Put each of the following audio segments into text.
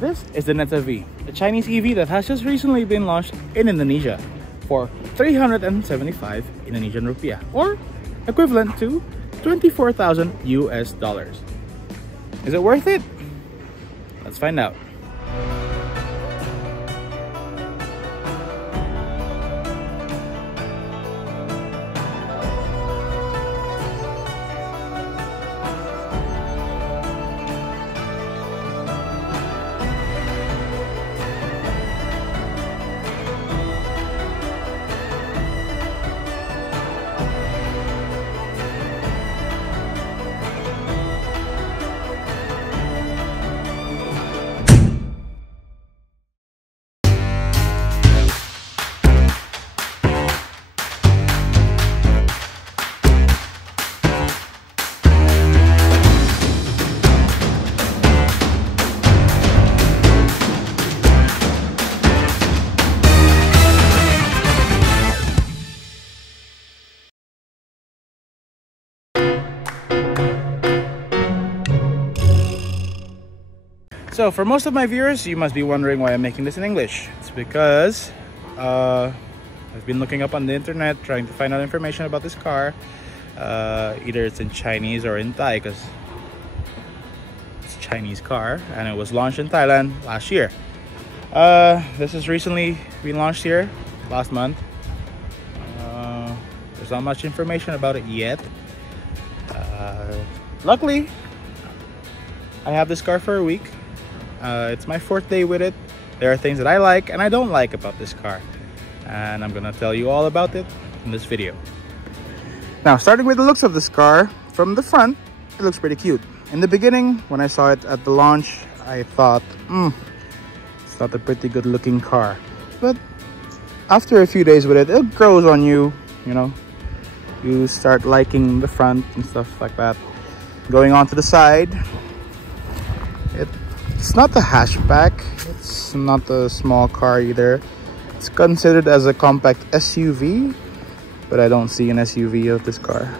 This is the Neta V, a Chinese EV that has just recently been launched in Indonesia for 375 Indonesian rupiah, or equivalent to 24,000 US dollars. Is it worth it? Let's find out. So for most of my viewers, you must be wondering why I'm making this in English. It's because I've been looking up on the internet trying to find out information about this car. Either it's in Chinese or in Thai, because it's a Chinese car and it was launched in Thailand last year. This has recently been launched here last month. There's not much information about it yet. Luckily, I have this car for a week. It's my 4th day with it. There are things that I like and I don't like about this car, and I'm gonna tell you all about it in this video. Now, starting with the looks of this car, from the front, it looks pretty cute. In the beginning, when I saw it at the launch, I thought, it's not a pretty good looking car. But after a few days with it, it grows on you, you know. You start liking the front and stuff like that. Going on to the side, it's not a hatchback, it's not a small car either. It's considered as a compact SUV, but I don't see an SUV of this car.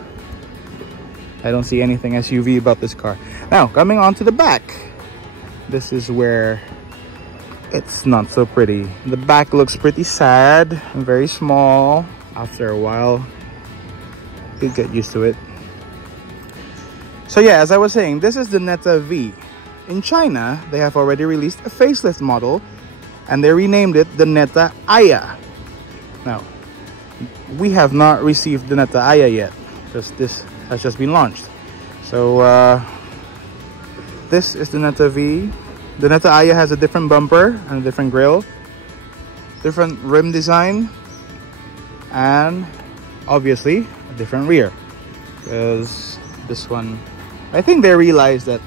I don't see anything SUV about this car. Now, coming on to the back, this is where it's not so pretty. The back looks pretty sad and very small. After a while, you'll get used to it. So yeah, as I was saying, this is the Neta V. In China, they have already released a facelift model and they renamed it the Neta A. Now, we have not received the Neta A yet because this has just been launched. So this is the Neta V. The Neta A has a different bumper and a different grille, different rim design, and obviously a different rear, because this one, I think they realized that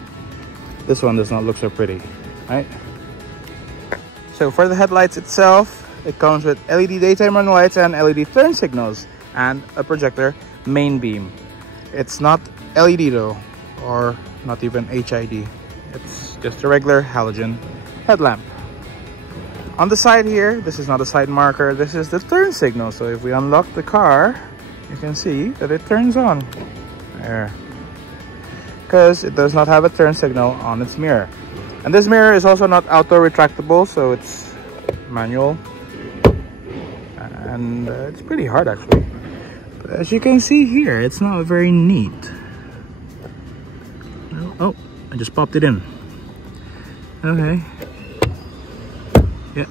this one does not look so pretty, right? So for the headlights itself, it comes with LED daytime running lights and LED turn signals and a projector main beam. It's not LED though, or not even HID. It's just a regular halogen headlamp. On the side here, this is not a side marker, this is the turn signal. So if we unlock the car, you can see that it turns on there, because it does not have a turn signal on its mirror. And this mirror is also not auto retractable, so it's manual, and it's pretty hard actually. But as you can see here, it's not very neat. Oh, I just popped it in. Okay. Yeah.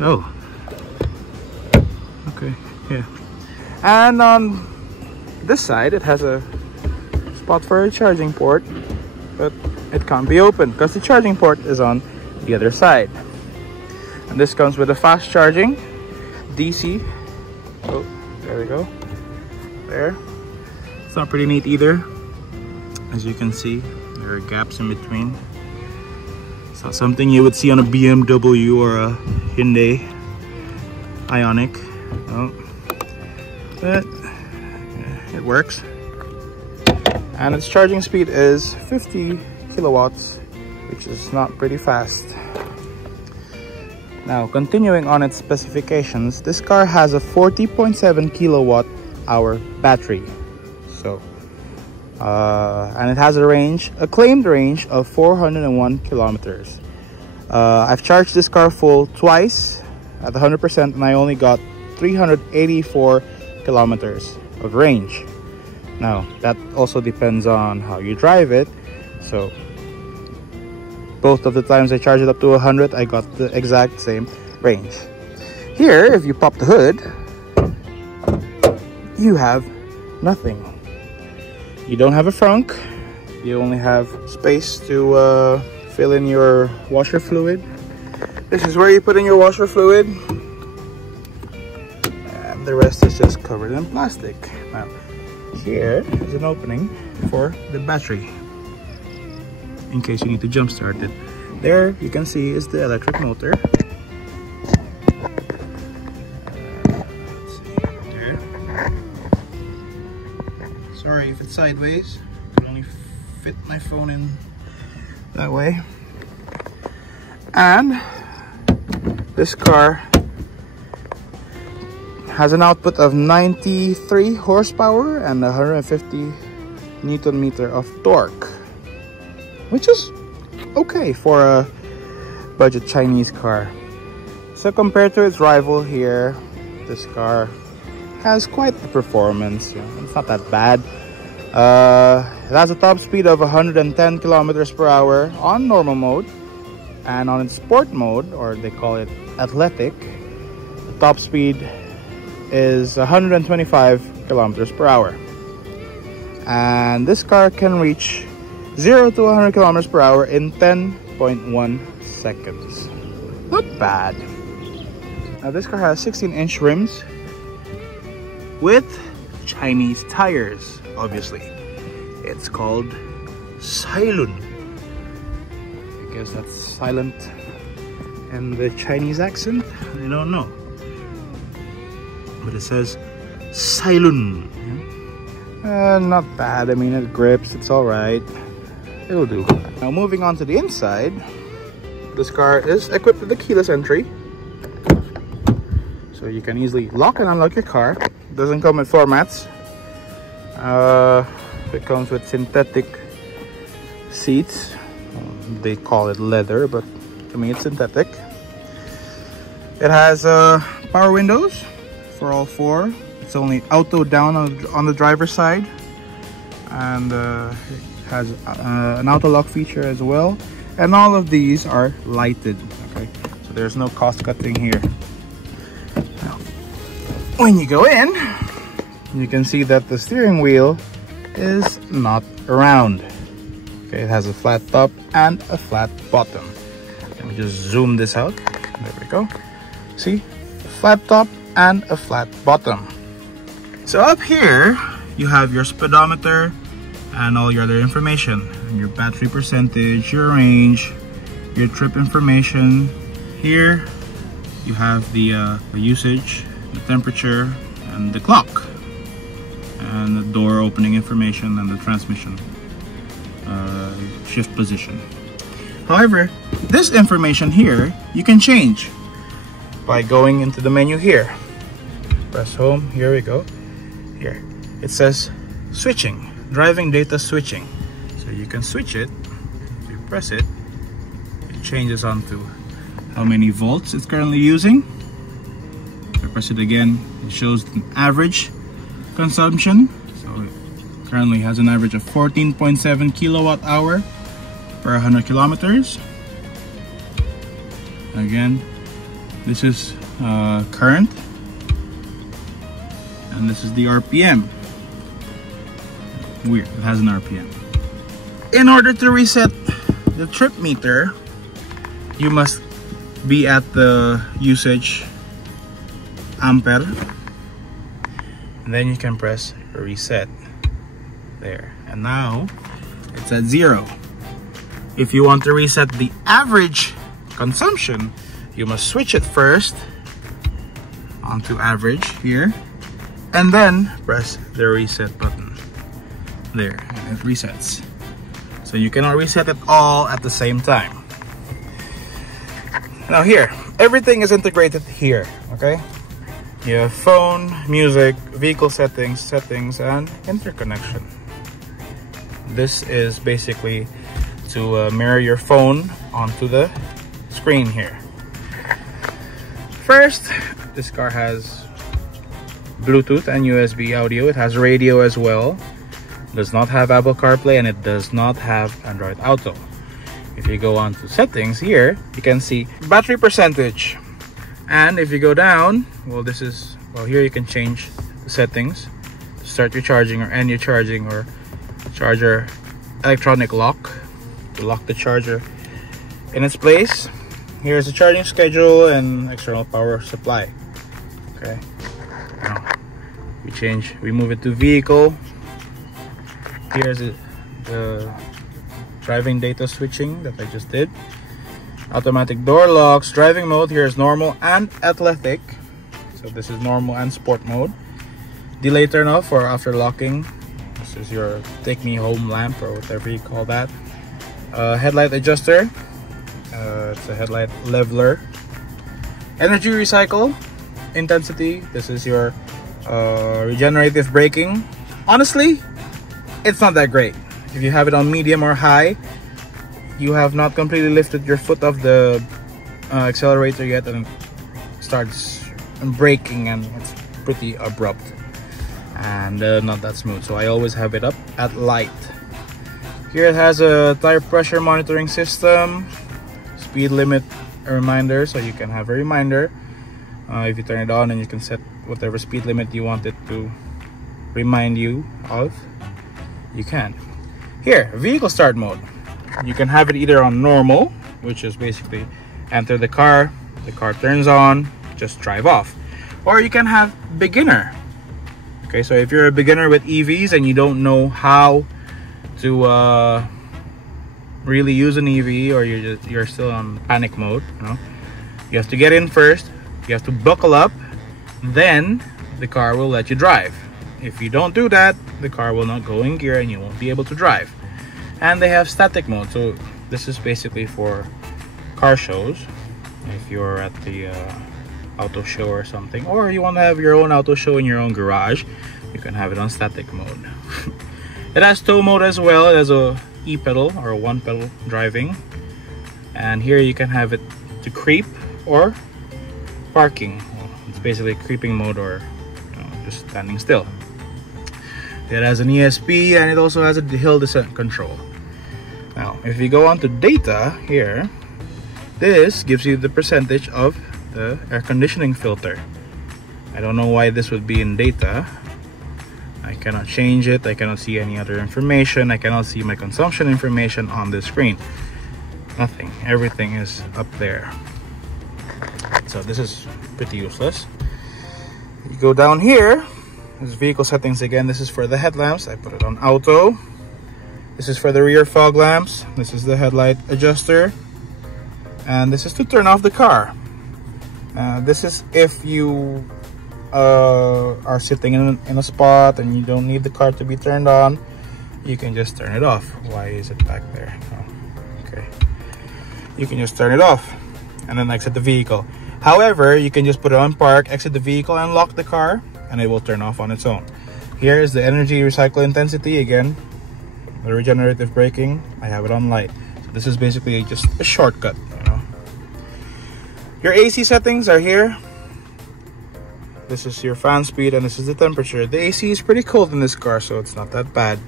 Oh. Okay. Yeah. And on this side, it has a spot for a charging port, but it can't be opened because the charging port is on the other side. And this comes with a fast charging DC. Oh, there we go. There. It's not pretty neat either. As you can see, there are gaps in between. It's not something you would see on a BMW or a Hyundai Ioniq. Oh. But yeah, it works. And its charging speed is 50 kilowatts, which is not pretty fast. Now, continuing on its specifications, this car has a 40.7 kilowatt hour battery. So, and it has a claimed range of 401 kilometers. I've charged this car full twice at 100%, and I only got 384 kilometers of range. Now that also depends on how you drive it, so both of the times I charged it up to 100, I got the exact same range. Here, if you pop the hood, you have nothing. You don't have a trunk. You only have space to fill in your washer fluid. This is where you put in your washer fluid, and the rest is just covered in plastic. Now here is an opening for the battery in case you need to jump start it. There you can see is the electric motor. Let's see there. Sorry if it's sideways, I can only fit my phone in that way. And this car has an output of 93 horsepower and 150 Newton meter of torque, which is okay for a budget Chinese car. So compared to its rival here, this car has quite the performance. It's not that bad. It has a top speed of 110 kilometers per hour on normal mode, and on its sport mode, or they call it athletic, the top speed is 125 kilometers per hour. And this car can reach 0 to 100 kilometers per hour in 10.1 seconds. Not bad. Now this car has 16-inch rims with Chinese tires, obviously. It's called Silent. I guess that's silent in the Chinese accent. I don't know. But it says Silent. Not bad. I mean, it grips. It's alright. It'll do. Now moving on to the inside. This car is equipped with a keyless entry. So you can easily lock and unlock your car. It doesn't come with floor mats. It comes with synthetic seats. They call it leather, but to me it's synthetic. It has power windows for all four. It's only auto down on the driver's side, and it has an auto lock feature as well. And all of these are lighted. Okay, so there's no cost cutting here. Now, when you go in, you can see that the steering wheel is not round. Okay, it has a flat top and a flat bottom. Let me just zoom this out. There we go. See, flat top and a flat bottom. So up here you have your speedometer and all your other information, and your battery percentage, your range, your trip information. Here you have the usage, the temperature, and the clock, and the door opening information, and the transmission shift position. However, this information here you can change by going into the menu here. Press home. Here we go. Here it says switching, driving data switching. So you can switch it. If you press it, it changes onto how many volts it's currently using. If I press it again, it shows an average consumption. So it currently has an average of 14.7 kilowatt hour per 100 kilometers. Again, this is current, and this is the RPM. Weird, it has an RPM. In order to reset the trip meter, you must be at the usage ampere, and then you can press reset there, and now it's at 0. If you want to reset the average consumption, you must switch it first onto average here, and then press the reset button there, and it resets. So you cannot reset it all at the same time. Now here, everything is integrated here, okay? You have phone, music, vehicle settings, and interconnection. This is basically to mirror your phone onto the screen here. First, this car has Bluetooth and USB audio. It has radio as well. Does not have Apple CarPlay, and it does not have Android Auto. If you go on to settings here, you can see battery percentage. And if you go down, well, here you can change the settings to start your charging or end your charging, or charger electronic lock to lock the charger in its place. Here's the charging schedule and external power supply. Okay, now we move it to vehicle. Here's the driving data switching that I just did. Automatic door locks, driving mode. Here's normal and athletic. So this is normal and sport mode. Delay turn off for after locking. This is your take me home lamp, or whatever you call that. Headlight adjuster. It's a headlight leveler. Energy recycle intensity. This is your regenerative braking. Honestly, it's not that great. If you have it on medium or high, you have not completely lifted your foot off the accelerator yet, and it starts braking, and it's pretty abrupt and not that smooth. So I always have it up at light. Here it has a tire pressure monitoring system, speed limit reminder, so you can have a reminder if you turn it on, and you can set whatever speed limit you want it to remind you of. You can. Here, vehicle start mode. You can have it either on normal, which is basically enter the car turns on, just drive off. Or you can have beginner. Okay, so if you're a beginner with EVs and you don't know how to really use an EV, or you're still on panic mode, you have to get in first, you have to buckle up, then the car will let you drive. If you don't do that, the car will not go in gear and you won't be able to drive. And they have static mode, so this is basically for car shows. If you're at the auto show or something, or you want to have your own auto show in your own garage, you can have it on static mode. It has tow mode as well. It has a e-pedal or one pedal driving, and here you can have it to creep or parking. It's basically creeping mode, or just standing still. It has an ESP, and it also has a hill descent control. Now, if you go on to data here, this gives you the percentage of the air conditioning filter. I don't know why this would be in data. I cannot change it. I cannot see any other information. I cannot see my consumption information on this screen. Nothing. Everything is up there. So this is pretty useless. You go down here. This is vehicle settings again. This is for the headlamps. I put it on auto. This is for the rear fog lamps. This is the headlight adjuster. And this is to turn off the car. This is if you are sitting in a spot and you don't need the car to be turned on, you can just turn it off. Why is it back there? Oh, okay. You can just turn it off and then exit the vehicle. However, you can just put it on park, exit the vehicle, and lock the car, and it will turn off on its own. Here is the energy recycle intensity again. The regenerative braking, I have it on light. So this is basically just a shortcut, Your AC settings are here. This is your fan speed, and this is the temperature. The AC is pretty cold in this car, so it's not that bad.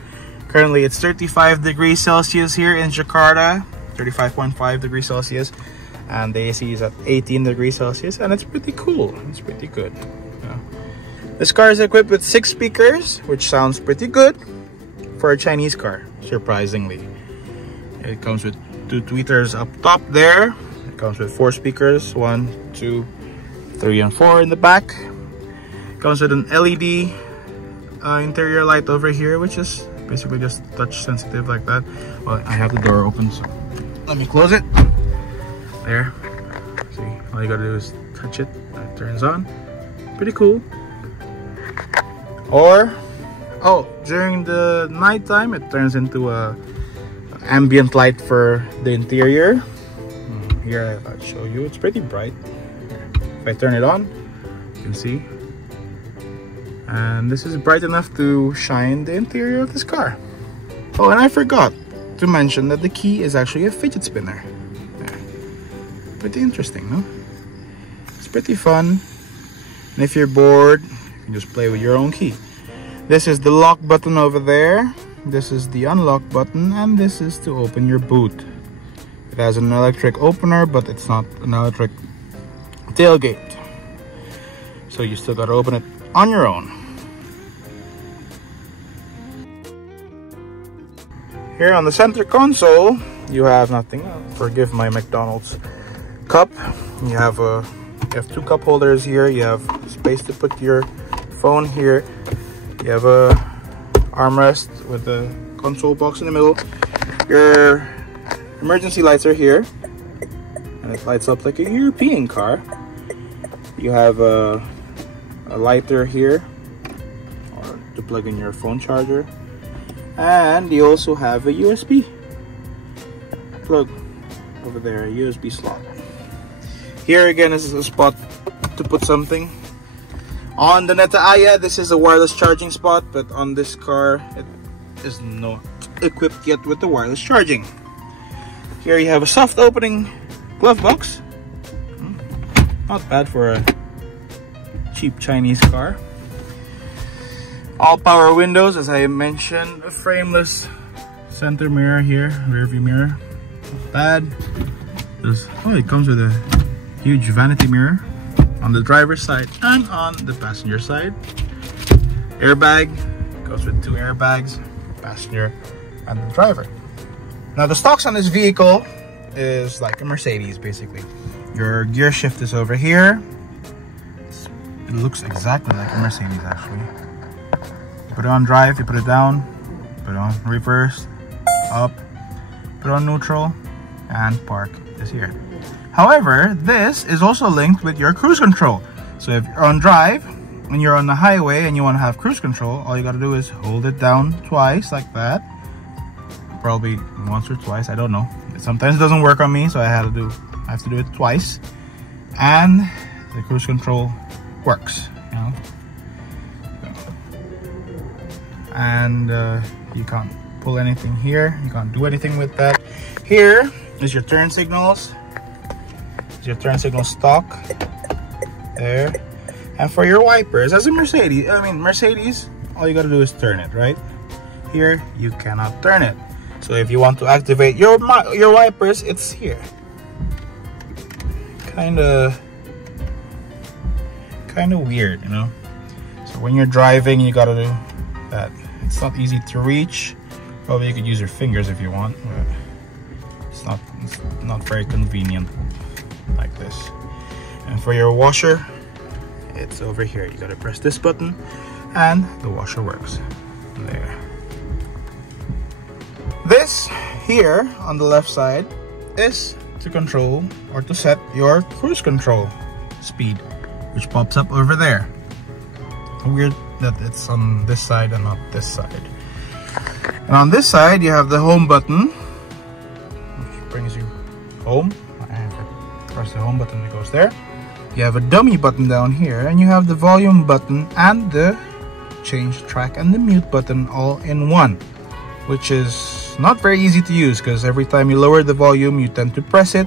Currently, it's 35 degrees Celsius here in Jakarta, 35.5 degrees Celsius, and the AC is at 18 degrees Celsius, and it's pretty cool. It's pretty good. This car is equipped with 6 speakers, which sounds pretty good for a Chinese car, surprisingly. It comes with 2 tweeters up top there. It comes with 4 speakers, 1, 2, 3, and 4 in the back. It comes with an LED interior light over here, which is basically just touch sensitive like that. Well, I have the door open, so let me close it. There. See, all you gotta do is touch it, and it turns on. Pretty cool. Or, during the nighttime, it turns into a ambient light for the interior. Here, I'll show you. It's pretty bright. If I turn it on, you can see. And this is bright enough to shine the interior of this car. Oh, and I forgot to mention that the key is actually a fidget spinner. pretty interesting, no? It's pretty fun. And if you're bored, you can just play with your own key. This is the lock button over there. This is the unlock button, and this is to open your boot. It has an electric opener, but it's not an electric tailgate. So you still gotta open it on your own. Here on the center console, you have nothing. Forgive my McDonald's cup. You have 2 cup holders here. You have space to put your phone here. You have a armrest with a console box in the middle. Your emergency lights are here, and it lights up like a European car. You have a lighter here, or to plug in your phone charger, and you also have a USB plug over there, a USB slot. Here again is a spot to put something. On the Neta A, this is a wireless charging spot, but on this car, it is not equipped yet with the wireless charging. Here you have a soft opening glove box. Not bad for a cheap Chinese car. All power windows, as I mentioned. A frameless center mirror here, rear view mirror. Not bad. It comes with a huge vanity mirror on the driver's side and on the passenger side. Airbag, goes with 2 airbags, passenger and the driver. Now the stocks on this vehicle is like a Mercedes basically. Your gear shift is over here. It looks exactly like a Mercedes actually. You put it on drive, you put it down, put it on reverse, up, put it on neutral, and park is here. However, this is also linked with your cruise control. So if you're on drive and you're on the highway and you want to have cruise control, all you got to do is hold it down twice like that. Probably once or twice, I don't know. Sometimes it doesn't work on me, so I have to do it twice. And the cruise control works, you know. And you can't pull anything here. You can't do anything with that. Here is your turn signals. Your turn signal stock there. And for your wipers, as a Mercedes, all you gotta do is turn it, right? Here you cannot turn it. So if you want to activate your wipers, it's here. Kinda weird, you know. So when you're driving, you gotta do that. It's not easy to reach. Probably you could use your fingers if you want, but it's not very convenient like this. And for your washer, it's over here. You gotta press this button and the washer works. There. This here on the left side is to control or to set your cruise control speed, which pops up over there. Weird that it's on this side and not this side. And on this side you have the home button, which brings you home. Press the home button, it goes there. You have a dummy button down here, and you have the volume button and the change track and the mute button all in one, which is not very easy to use because every time you lower the volume you tend to press it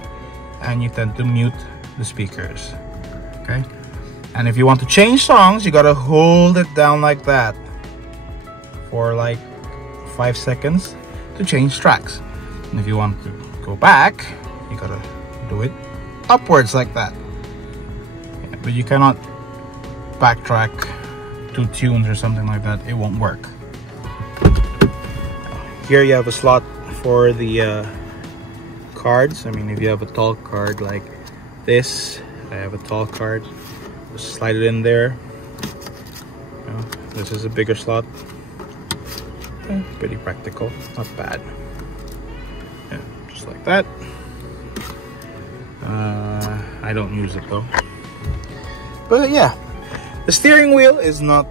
and you tend to mute the speakers. Okay, and if you want to change songs, you gotta hold it down like that for like 5 seconds to change tracks. And if you want to go back, you gotta do it upwards like that. Yeah, but you cannot backtrack to tunes or something like that. It won't work. Here you have a slot for the cards. I mean, if you have a tall card like this, I have a tall card, just slide it in there. You know, this is a bigger slot. Yeah, pretty practical, not bad. Yeah, just like that. I don't use it though. But yeah, the steering wheel is not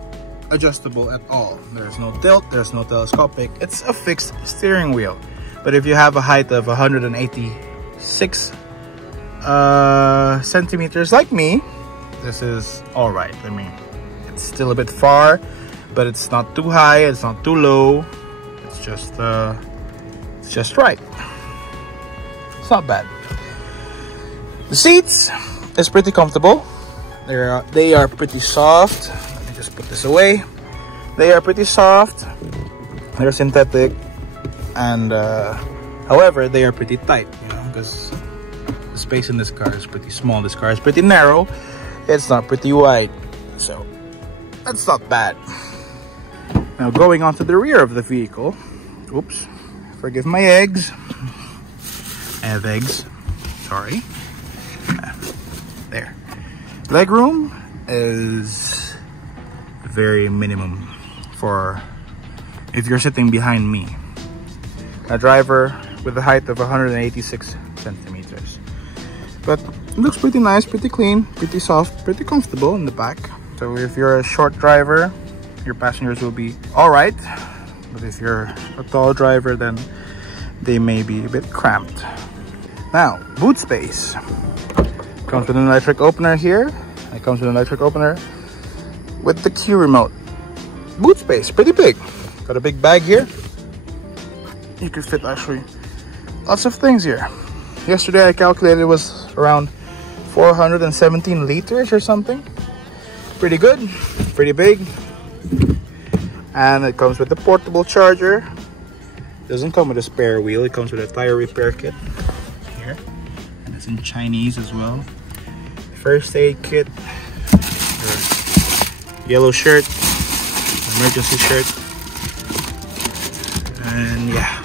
adjustable at all. There's no tilt, there's no telescopic. It's a fixed steering wheel. But if you have a height of 186 centimeters like me, this is all right. I mean, it's still a bit far, but it's not too high, it's not too low. It's just right. It's not bad. The seats is pretty comfortable. They are pretty soft. Let me just put this away. They are pretty soft. They're synthetic, and however, they are pretty tight, you know, because the space in this car is pretty small. This car is pretty narrow. It's not pretty wide, so that's not bad. Now going on to the rear of the vehicle. Oops, forgive my eggs. I have eggs. Sorry. There. Legroom is very minimum for if you're sitting behind me, a driver with a height of 186 centimeters. But it looks pretty nice, pretty clean, pretty soft, pretty comfortable in the back. So if you're a short driver, your passengers will be all right. But if you're a tall driver, then they may be a bit cramped. Now, boot space. Comes with an electric opener here. It comes with an electric opener with the key remote. Boot space, pretty big. Got a big bag here. You can fit actually lots of things here. Yesterday I calculated it was around 417 liters or something. Pretty good, pretty big. And it comes with a portable charger. Doesn't come with a spare wheel. It comes with a tire repair kit here. And it's in Chinese as well. First aid kit. Your yellow shirt. Emergency shirt. And yeah,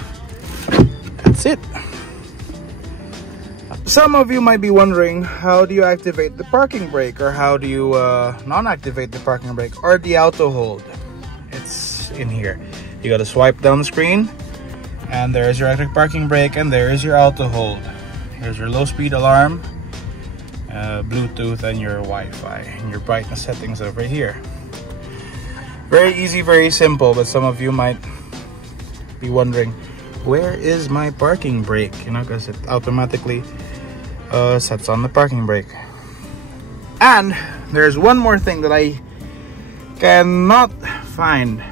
that's it. Some of you might be wondering, how do you activate the parking brake, or how do you non-activate the parking brake or the auto hold? It's in here. You gotta swipe down the screen, and there's your electric parking brake, and there is your auto hold. Here's your low speed alarm, Bluetooth, and your Wi-Fi, and your brightness settings over here. Very easy, very simple, but some of you might be wondering, where is my parking brake? You know, because it automatically sets on the parking brake. And there's one more thing that I cannot find,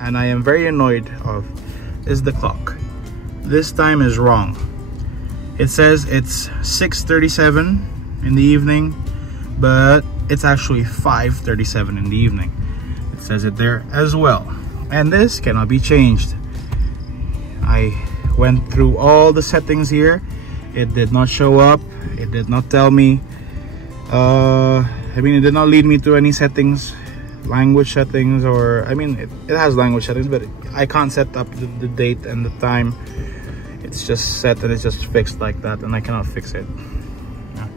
and I am very annoyed of, is the clock. This time is wrong. It says it's 6:37 in the evening, but it's actually 5:37 in the evening. It says it there as well. And this cannot be changed. I went through all the settings here. It did not show up. It did not tell me. I mean, it did not lead me to any settings, language settings, or I mean, it has language settings, but I can't set up the date and the time. It's just set and it's just fixed like that, and I cannot fix it. Yeah.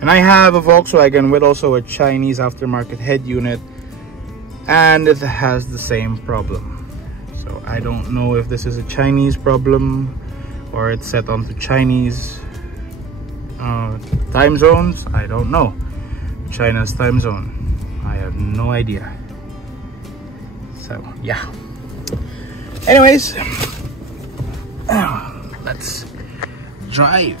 And I have a Volkswagen with also a Chinese aftermarket head unit, and it has the same problem. So I don't know if this is a Chinese problem or it's set onto Chinese time zones. I don't know. China's time zone, I have no idea. So yeah, anyways, let's drive.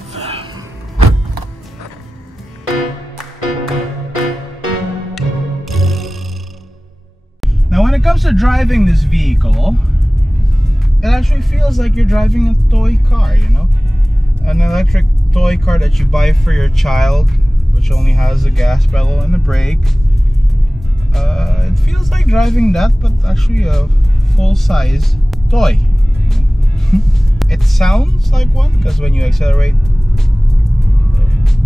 Now when it comes to driving this vehicle, it actually feels like you're driving a toy car, you know? An electric toy car that you buy for your child, which only has a gas pedal and a brake. It feels like driving that, but actually a full-size toy. It sounds like one, because when you accelerate,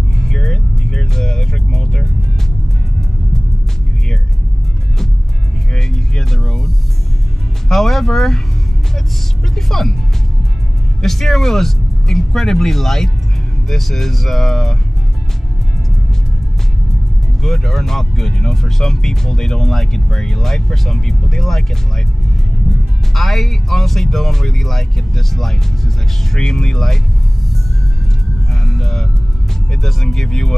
you hear it. You hear the electric motor. You hear it. You hear the road. However, it's pretty fun. The steering wheel is incredibly light. This is good or not good, you know. For some people they don't like it very light, for some people they like it light. I honestly don't really like it this light. This is extremely light, and it doesn't give you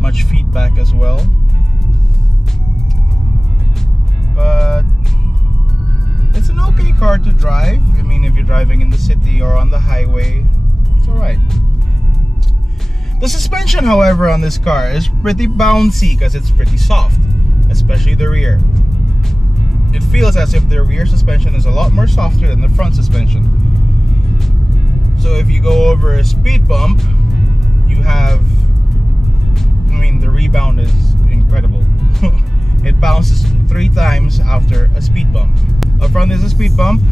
much feedback as well. But it's an okay car to drive. I mean, if you're driving in the city or on the highway, it's alright. The suspension, however, on this car is pretty bouncy because it's pretty soft, especially the rear. It feels as if the rear suspension is a lot more softer than the front suspension. So if you go over a speed bump, a speed bump.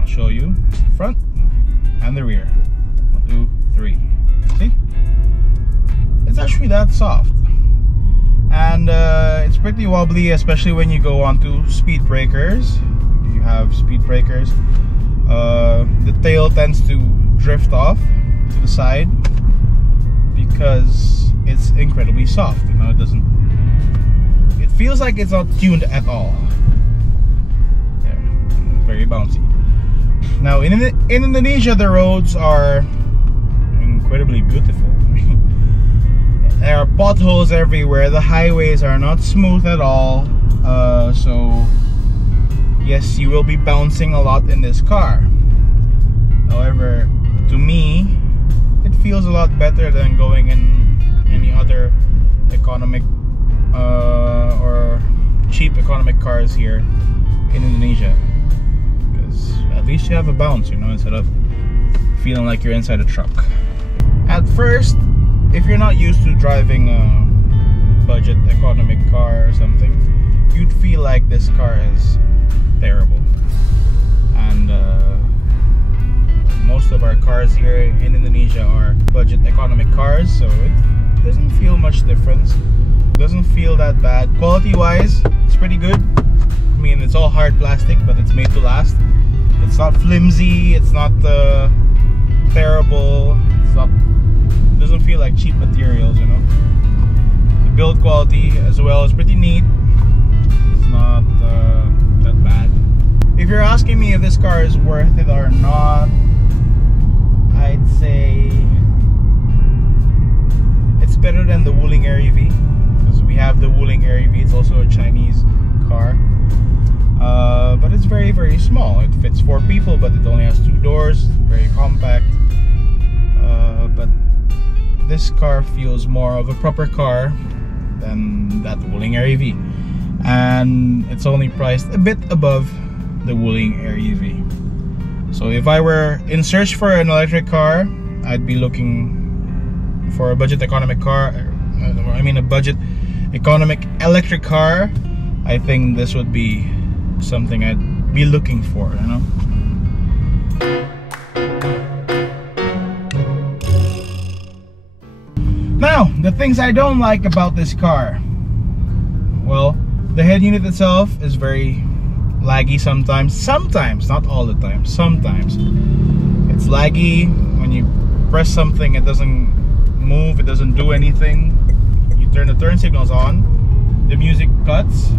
I'll show you front and the rear. 1, 2, 3. See? It's actually that soft. And it's pretty wobbly, especially when you go onto speed breakers. If you have speed breakers, the tail tends to drift off to the side because it's incredibly soft. You know, it feels like it's not tuned at all. There, very bouncy. Now in Indonesia, the roads are incredibly beautiful. There are potholes everywhere. The highways are not smooth at all. So yes, you will be bouncing a lot in this car. However, to me, it feels a lot better than going in any other economic or cheap economic cars here in Indonesia. Because at least you have a bounce, you know, instead of feeling like you're inside a truck. At first, if you're not used to driving a budget economic car or something, you'd feel like this car is terrible. And most of our cars here in Indonesia are budget economic cars, so it doesn't feel much difference. It doesn't feel that bad. Quality wise, it's pretty good. I mean, it's all hard plastic, but it's made to last. It's not flimsy, it's not terrible, it doesn't feel like cheap materials, you know. The build quality as well is pretty neat. It's not that bad. If you're asking me if this car is worth it or not, I'd say it's better than the Wuling Air EV, because we have the Wuling Air EV. It's also a Chinese car, but it's very, very small. It fits 4 people, but it only has 2 doors. Very compact. But this car feels more of a proper car than that Wuling Air EV, and it's only priced a bit above the Wuling Air EV. So if I were in search for an electric car, I'd be looking for a budget economic car. A budget economic electric car. I think this would be something I'd be looking for, you know. Now, the things I don't like about this car. Well, the head unit itself is very laggy sometimes. Sometimes, not all the time. Sometimes. It's laggy. When you press something, it doesn't move, it doesn't do anything. You turn the turn signals on, the music cuts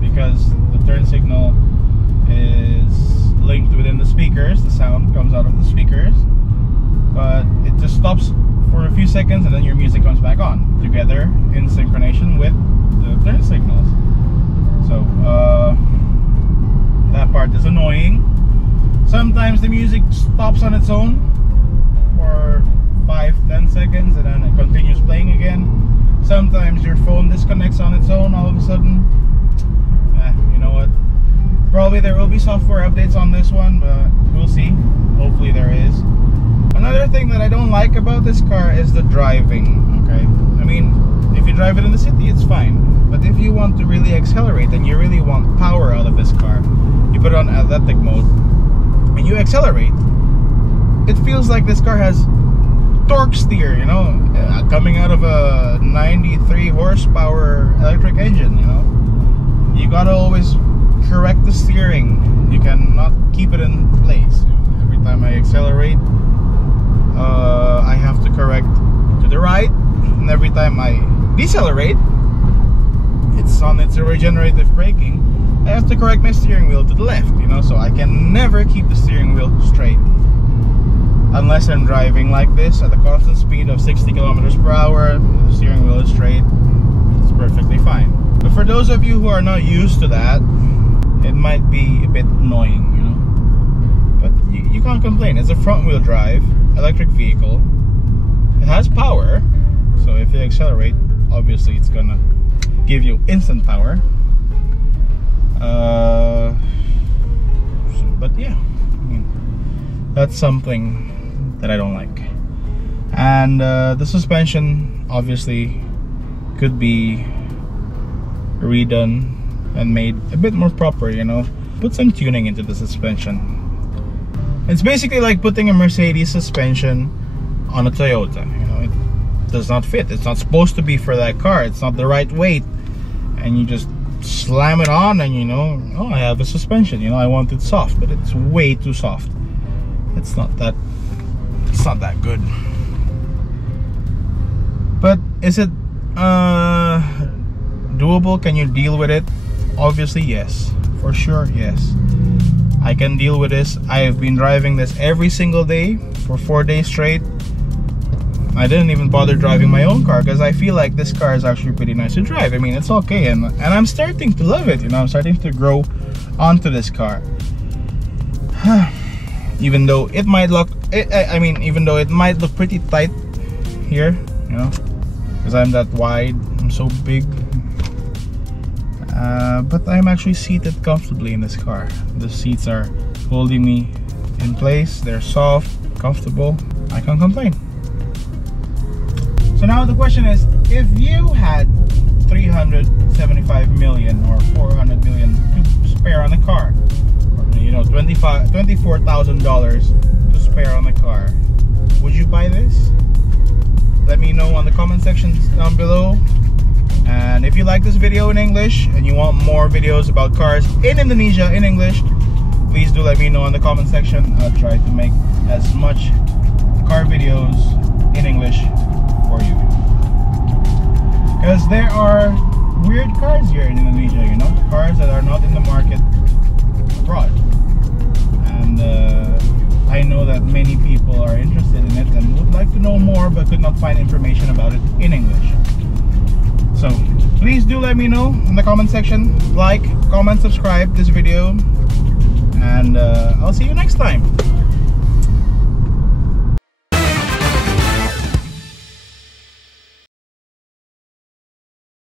because the turn signal is linked within the speakers. The sound comes out of the speakers, but it just stops for a few seconds and then your music comes back on together in synchronization with the turn signals. So that part is annoying. Sometimes the music stops on its own for 5-10 seconds and then it continues playing again. Sometimes your phone disconnects on its own all of a sudden. You know what, probably there will be software updates on this one, but we'll see. Hopefully there is. Another thing that I don't like about this car is the driving. Okay, I mean, if you drive it in the city, it's fine, but if you want to really accelerate and you really want power out of this car, you put it on athletic mode and you accelerate, it feels like this car has torque steer, you know, coming out of a 93 horsepower electric engine. You know, you gotta always correct the steering. You cannot keep it in place. Every time I accelerate, I have to correct to the right, and every time I decelerate, it's on its regenerative braking, I have to correct my steering wheel to the left, you know, so I can never keep the steering wheel straight unless I'm driving like this at a constant speed of 60 kilometers per hour. The steering wheel is straight, it's perfectly fine. But for those of you who are not used to that, it might be a bit annoying, you know, but you can't complain. It's a front wheel drive electric vehicle. It has power, so if you accelerate, obviously it's gonna give you instant power. But yeah, I mean, that's something that I don't like. And the suspension obviously could be redone and made a bit more proper, you know. Put some tuning into the suspension. It's basically like putting a Mercedes suspension on a Toyota, you know. It does not fit. It's not supposed to be for that car. It's not the right weight, and you just slam it on and, you know, oh, I have a suspension, you know, I want it soft, but it's way too soft. It's not that good. But is it doable? Can you deal with it? Obviously yes, for sure yes, I can deal with this. I have been driving this every single day for 4 days straight. I didn't even bother driving my own car because I feel like this car is actually pretty nice to drive. I mean, it's okay, and I'm starting to love it, you know. I'm starting to grow onto this car. Even though it might look, even though it might look pretty tight here, you know, because I'm that wide, I'm so big. But I'm actually seated comfortably in this car. The seats are holding me in place. They're soft, comfortable. I can't complain. So now the question is, if you had 375 million or 400 million to spare on the car, or, you know, $24,000 to spare on the car, would you buy this? Let me know on the comment section down below. And if you like this video in English and you want more videos about cars in Indonesia in English, please do let me know in the comment section. I'll try to make as much car videos in English for you, because there are weird cars here in Indonesia, you know, cars that are not in the market abroad. And I know that many people are interested in it and would like to know more but could not find information about it in English. So please do let me know in the comment section. Like, comment, subscribe this video, and I'll see you next time.